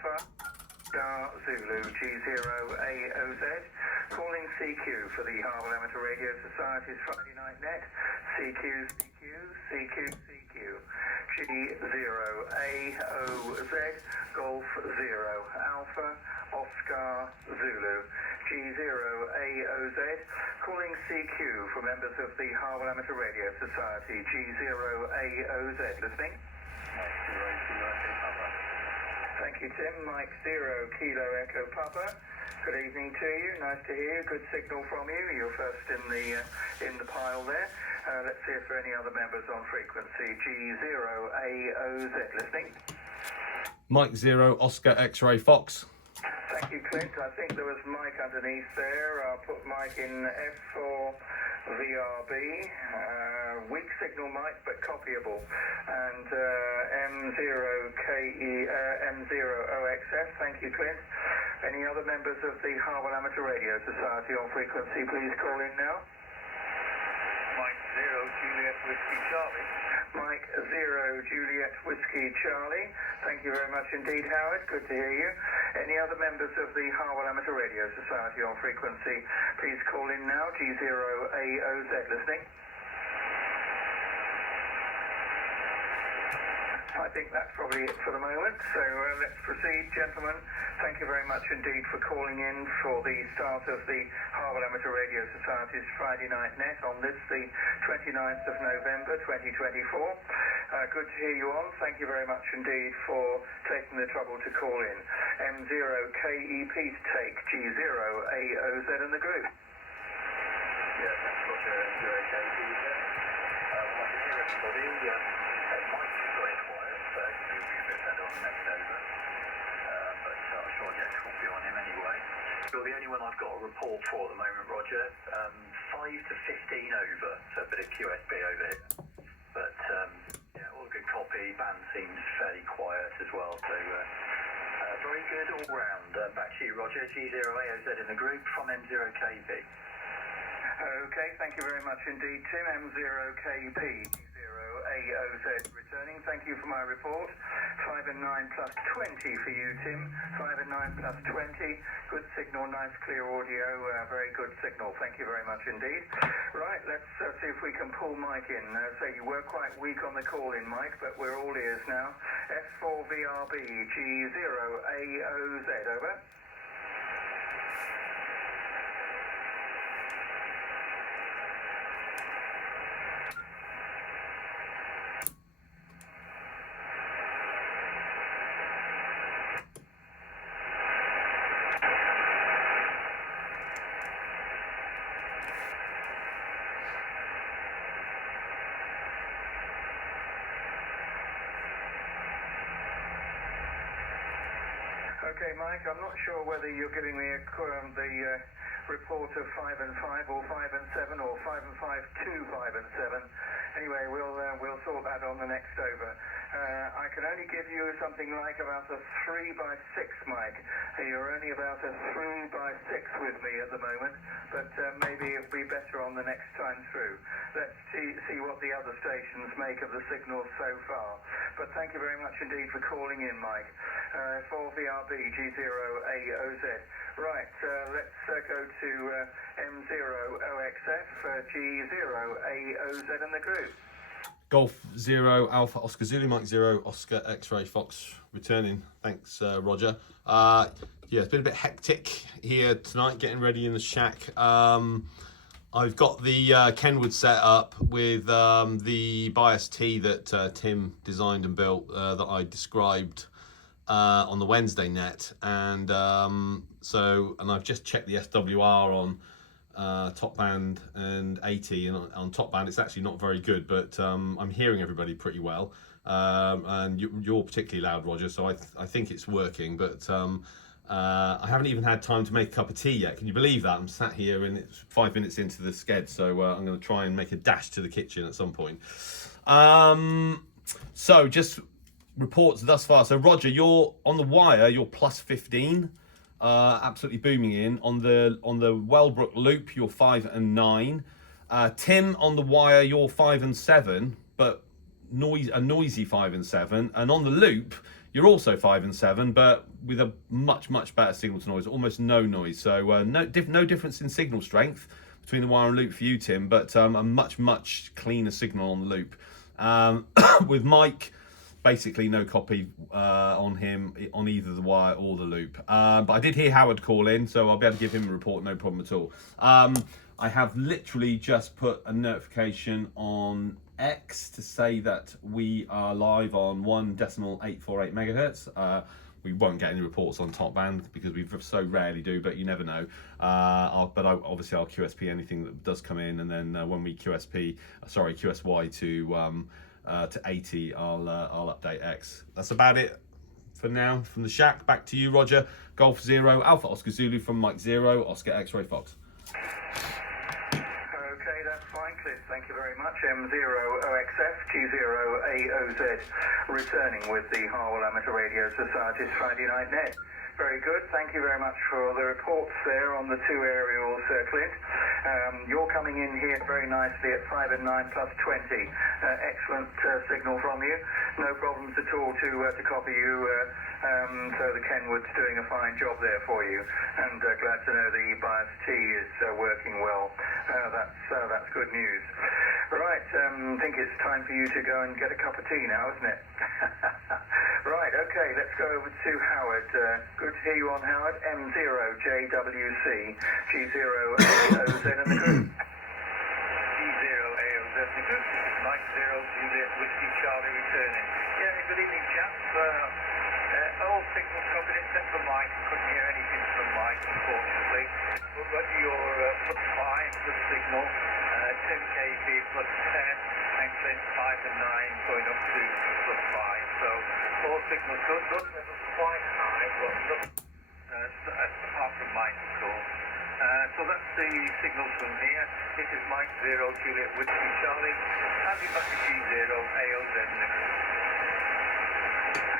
Alpha, Star Zulu G0AOZ, calling CQ for the Harbour Amateur Radio Society's Friday Night Net, CQ, G0AOZ, Golf 0, Alpha, Oscar Zulu, G0AOZ, calling CQ for members of the Harbour Amateur Radio Society, G0AOZ, listening? Thank you, Tim. Mike 0 Kilo Echo Papa. Good evening to you. Nice to hear you. Good signal from you. You're first in the pile there. Let's see if there are any other members on frequency. G0AOZ, listening. Mike 0 Oscar X-Ray Fox. Thank you, Clint. I think there was Mike underneath there. I'll put Mike in F for VRB. Weak signal, Mike, but copyable. And M0OXF. Thank you, Clint. Any other members of the Harbour Amateur Radio Society on frequency, please call in now. Mike 0 Juliet Whiskey Charlie. Mike 0 Juliet Whiskey Charlie. Thank you very much indeed, Howard. Good to hear you. Any other members of the Harbour Amateur Radio Society on frequency, please call in now. G0AOZ, listening. I think that's probably it for the moment. So let's proceed, gentlemen. Thank you very much indeed for calling in for the start of the Harbour Amateur Radio Society's Friday Night Net on this, the 29th of November 2024. Good to hear you on. Thank you very much indeed for taking the trouble to call in. M0KEP to take, G0AOZ in the group. Yeah, thanks, Roger. M0KEP. Like to hear everybody. Mike's very quiet, so we'll be a bit better on the next over. But I'm sure I'll get a copy on him anyway. You're the only one I've got a report for at the moment, Roger. 5 to 15 over, so a bit of QSB over here. But yeah, all good copy. Band seems fairly quiet as well, so very good all round. Back to you, Roger. G0AOZ in the group from M0KP. Okay, thank you very much indeed, Tim. M0KP. AOZ returning. Thank you for my report. 5 and 9 plus 20 for you, Tim. 5 and 9 plus 20. Good signal, nice clear audio, very good signal. Thank you very much indeed. Right, let's see if we can pull Mike in. So you were quite weak on the call in, Mike, but we're all ears now. F4VRB, G0AOZ, over. Okay, Mike, I'm not sure whether you're giving me the report of 5 and 5 or 5 and 7 or 5 and 5 to 5 and 7. Anyway, we'll sort that on the next over. I can only give you something like about a 3 by 6, Mike. You're only about a 3 by 6 with me at the moment, but maybe it'll be better on the next time through. Let's see what the other stations make of the signal so far. But thank you very much indeed for calling in, Mike. 4VRB, G0AOZ. Right, let's go to M0OXF, G0AOZ in the group. Golf 0 Alpha Oscar Zulu, Mike 0 Oscar X-Ray Fox returning. Thanks, Roger. Yeah, it's been a bit hectic here tonight, getting ready in the shack. I've got the Kenwood set up with the Bias-T that Tim designed and built that I described on the Wednesday net, and I've just checked the SWR on top band and 80, and on top band it's actually not very good, but I'm hearing everybody pretty well, and you're particularly loud, Roger, so I think it's working, but I haven't even had time to make a cup of tea yet. Can you believe that? I'm sat here and it's 5 minutes into the sked, so I'm going to try and make a dash to the kitchen at some point. So just reports thus far. So Roger, you're on the wire, you're plus 15, absolutely booming in. On the Wellbrook loop, you're 5 and 9. Tim on the wire, you're 5 and 7, but a noisy 5 and 7, and on the loop you're also 5 and 7, but with a much better signal to noise, almost no noise. So no difference in signal strength between the wire and loop for you, Tim, but a much cleaner signal on the loop. With Mike, basically no copy on him on either the wire or the loop. But I did hear Howard call in, so I'll be able to give him a report, no problem at all. I have literally just put a notification on X to say that we are live on 1.848 megahertz. We won't get any reports on top band because we so rarely do, but you never know. Obviously I'll QSP anything that does come in, and then when we QSY to 80, I'll update X. That's about it for now from the shack. Back to you, Roger. Golf 0 Alpha Oscar Zulu from Mike 0 Oscar X-Ray Fox. Okay, that's fine, Cliff. Thank you very much. M0OXF G0AOZ, returning with the Harwell Amateur Radio Society's Friday Night Net. Very good. Thank you very much for the reports there on the two aerials, Clint. You're coming in here very nicely at 5 and 9 plus 20. Excellent signal from you. No problems at all to copy you. So the Kenwood's doing a fine job there for you. And glad to know the Bias-T is working well. That's good news. Right, I think it's time for you to go and get a cup of tea now, isn't it? Right, okay, let's go over to Howard. Good to hear you on, Howard. M0JWC, G0AOZ in the group. G0AOZ in the group. Mike 0 Juliet Whiskey Charlie returning. Yeah, good evening, chaps. All signals copied except for Mike. Couldn't hear anything from Mike, unfortunately. But you're plus 5, good signal. 10 kb plus 10, and Clint 5 and 9 going up to plus 5. So all signals good. Good level's quite high, but apart from Mike, of course. So that's the signals from here. This is Mike 0 Juliet Whiskey Charlie. Handing back to G0 AOZ next.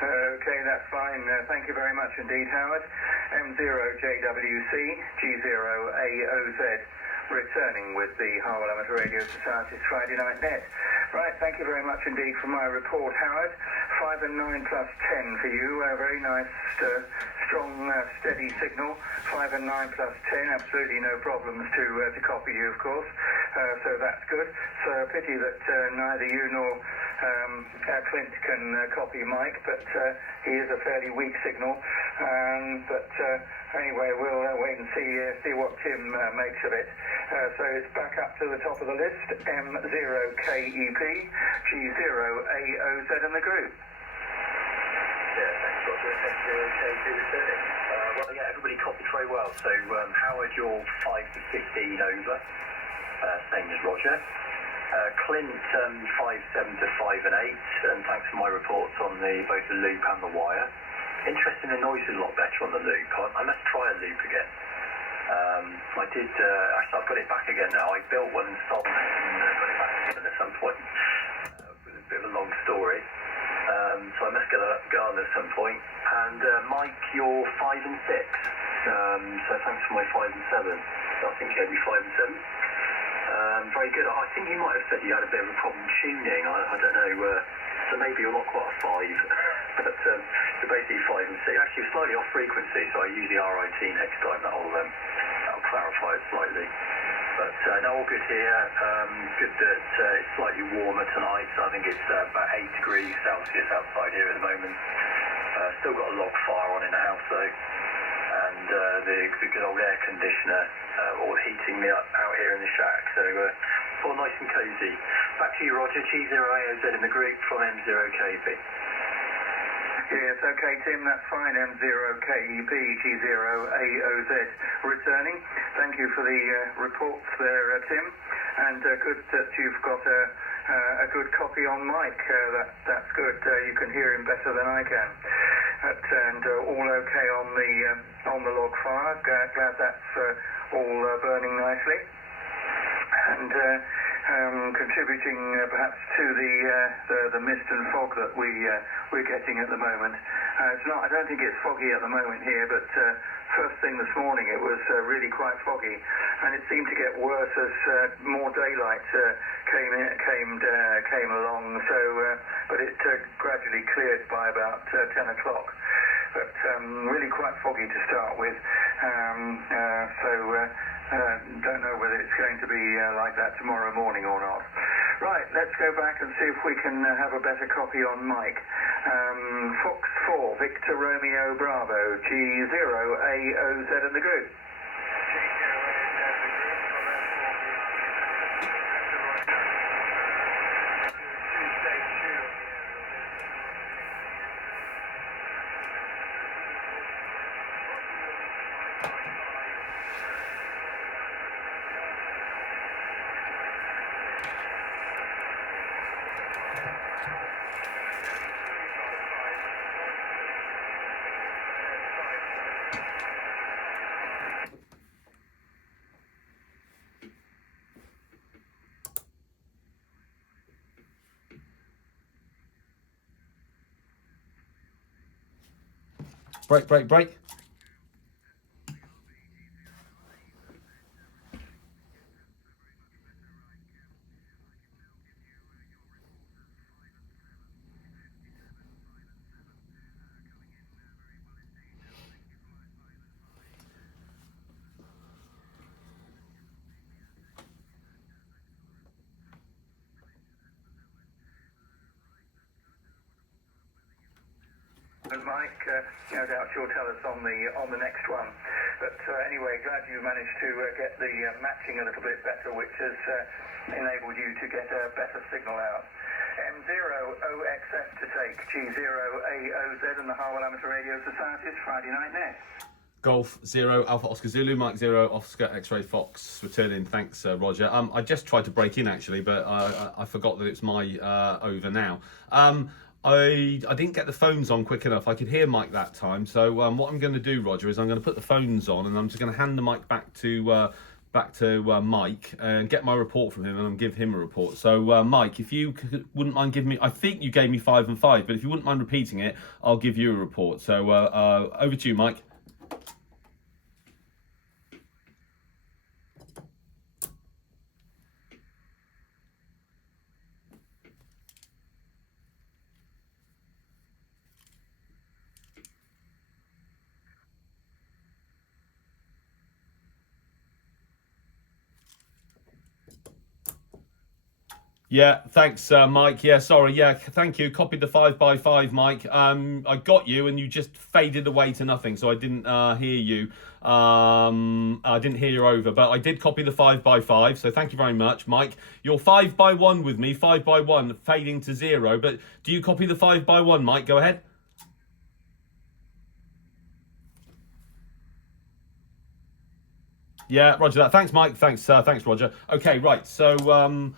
Okay, that's fine. Thank you very much indeed, Howard. M0JWC, G0AOZ, returning with the Harwell Amateur Radio Society's Friday Night Net. Right, thank you very much indeed for my report, Howard. 5 and 9 plus 10 for you. Very nice, strong, steady signal. 5 and 9 plus 10, absolutely no problems to copy you, of course. So that's good. So a pity that neither you nor Clint can copy Mike, but he is a fairly weak signal. Anyway, we'll wait and see what Tim makes of it. So it's back up to the top of the list. M0KEP, G0AOZ in the group. Yeah, thanks, Roger. M0KEP returning. Well, yeah, everybody copied very well. So Howard, you're 5 to 15 over, same as Roger. Clint 5-7 to 5 and 8, and thanks for my reports on both the loop and the wire. Interesting, the noise is a lot better on the loop. I must try a loop again. I did, actually I've got it back again now. I built one and sold it and got it back again at some point. With a bit of a long story. So I must get on at some point. And Mike, you're 5 and 6. So thanks for my 5 and 7. I think you had me 5 and 7. Very good. I think you might have said you had a bit of a problem tuning. I don't know. So maybe you're not quite a 5, but you're basically 5 and 6. Actually, you're slightly off frequency, so I use the RIT next time. That'll clarify it slightly. But no, all good here. Good that it's slightly warmer tonight. So I think it's about 8 degrees Celsius outside here at the moment. Still got a log fire on in the house though, and the good old air conditioner all heating me up out here in the shack. So all nice and cosy. Back to you, Roger. G0AOZ in the group from M0KEP. Yes, okay, Tim, that's fine. M0KEP, G0AOZ returning. Thank you for the reports there, Tim. And good that you've got a good copy on Mike. That's good. You can hear him better than I can. And all okay on the log fire. Glad that's all burning nicely. And contributing perhaps to the mist and fog that we're getting at the moment. It's not. I don't think it's foggy at the moment here, but first thing this morning it was really quite foggy, and it seemed to get worse as more daylight came along. So it gradually cleared by about 10 o'clock. But really quite foggy to start with, don't know whether it's going to be like that tomorrow morning or not. Right, let's go back and see if we can have a better copy on mic. Fox 4, Victor Romeo Bravo, G0AOZ in the group. Break, break, break. Mike, no doubt you'll tell us on the next one. But anyway, glad you managed to get the matching a little bit better, which has enabled you to get a better signal out. M0OXF to take, G0AOZ and the Harwell Amateur Radio Society's Friday Night Net. Golf 0 Alpha Oscar Zulu, Mike 0 Oscar X-Ray Fox returning. Thanks, Roger. I just tried to break in actually, but I forgot that it's my over now. I didn't get the phones on quick enough. I could hear Mike that time. So what I'm going to do, Roger, is I'm going to put the phones on and I'm just going to hand the mic back to Mike and get my report from him and give him a report. So Mike, if you wouldn't mind giving me, I think you gave me 5 and 5, but if you wouldn't mind repeating it, I'll give you a report. So over to you, Mike. Yeah, thanks, Mike. Yeah, sorry. Yeah, thank you. Copied the 5x5, Mike. I got you, and you just faded away to nothing, so I didn't hear you. I didn't hear you over, but I did copy the 5x5. So thank you very much, Mike. You're 5x1 with me, 5x1, fading to 0. But do you copy the 5x1, Mike? Go ahead. Yeah, Roger that. Thanks, Mike. Thanks, Roger. Okay, right. So.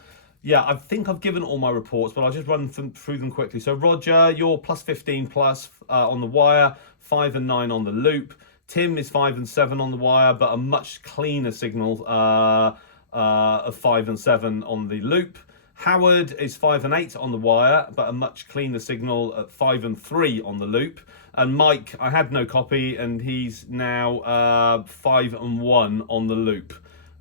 Yeah, I think I've given all my reports, but I'll just run through them quickly. So, Roger, you're plus 15 plus on the wire, 5 and 9 on the loop. Tim is 5 and 7 on the wire, but a much cleaner signal of 5 and 7 on the loop. Howard is 5 and 8 on the wire, but a much cleaner signal at 5 and 3 on the loop. And Mike, I had no copy, and he's now 5 and 1 on the loop.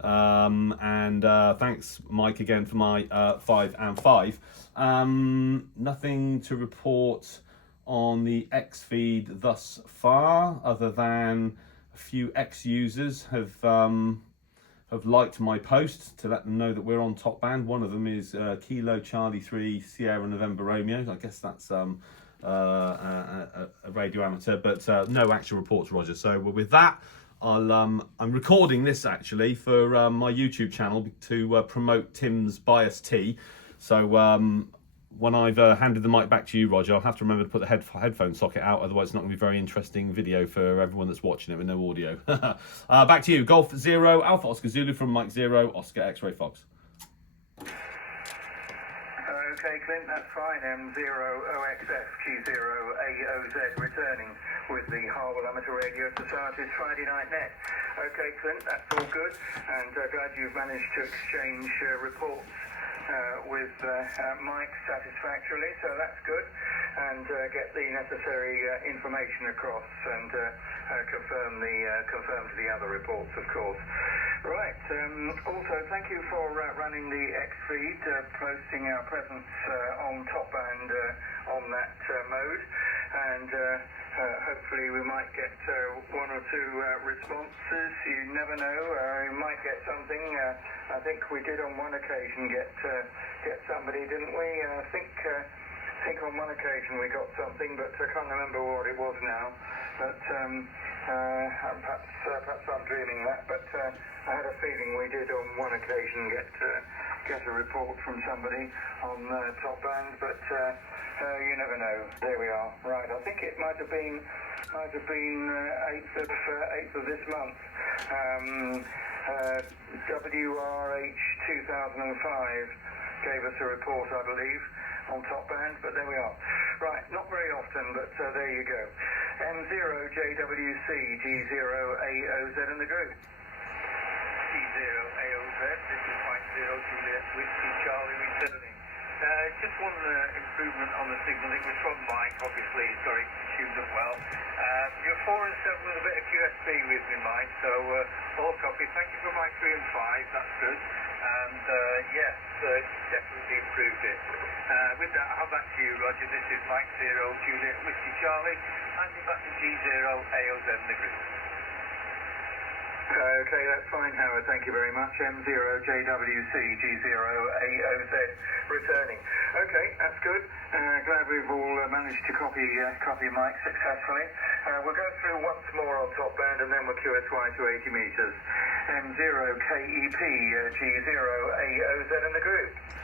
Thanks, Mike, again for my 5 and 5. Nothing to report on the X feed thus far, other than a few X users have liked my post to let them know that we're on top band. One of them is Kilo Charlie 3 Sierra November Romeo. I guess that's a radio amateur, but no actual reports, Roger. So with that, I'm recording this actually for my YouTube channel to promote Tim's Bias-T. So when I've handed the mic back to you, Roger, I'll have to remember to put the headphone socket out, otherwise it's not going to be a very interesting video for everyone that's watching it with no audio. Back to you. Golf 0 Alpha Oscar Zulu from Mike 0 Oscar X-Ray Fox. Okay, Clint, that's fine. M0OXF G0AOZ returning with the Harwell Amateur Radio Society's Friday Night Net. Okay, Clint, that's all good, and glad you've managed to exchange reports with Mike satisfactorily, so that's good, and get the necessary information across and confirm to the other reports, of course. Right, also thank you for running the X feed, posting our presence on top band on that mode, and hopefully we might get one or two responses. You never know, we might get something. I think we did on one occasion get somebody, didn't we? I think on one occasion we got something, but I can't remember what it was now. But perhaps I'm dreaming that, but I had a feeling we did on one occasion get a report from somebody on top band, but you never know. There we are. Right, I think it might have been 8th of this month. WRH 2005 gave us a report, I believe, on top band, but there we are. Right, not very often, but there you go. M0JWC G0AOZ in the group. G0AOZ, this is Mike 0 Juliet Whiskey Charlie returning. Just one improvement on the signal. It was from Mike, obviously he's got it tuned up well. You're 4 and 7 with a bit of QSB with me, Mike, so all copy. Thank you for my 3 and 5, that's good. And yes, definitely improved it. With that, I'll have back to you, Roger. This is Mike 0 Juliet Whiskey Charlie, handing back to G0AOZ in the group. Okay, that's fine, Howard. Thank you very much. M0JWC G0AOZ returning. Okay, that's good. Glad we've all managed to copy Mike successfully. We'll go through once more on top band, and then we'll QSY to 80 meters. M0KEP G0AOZ in the group.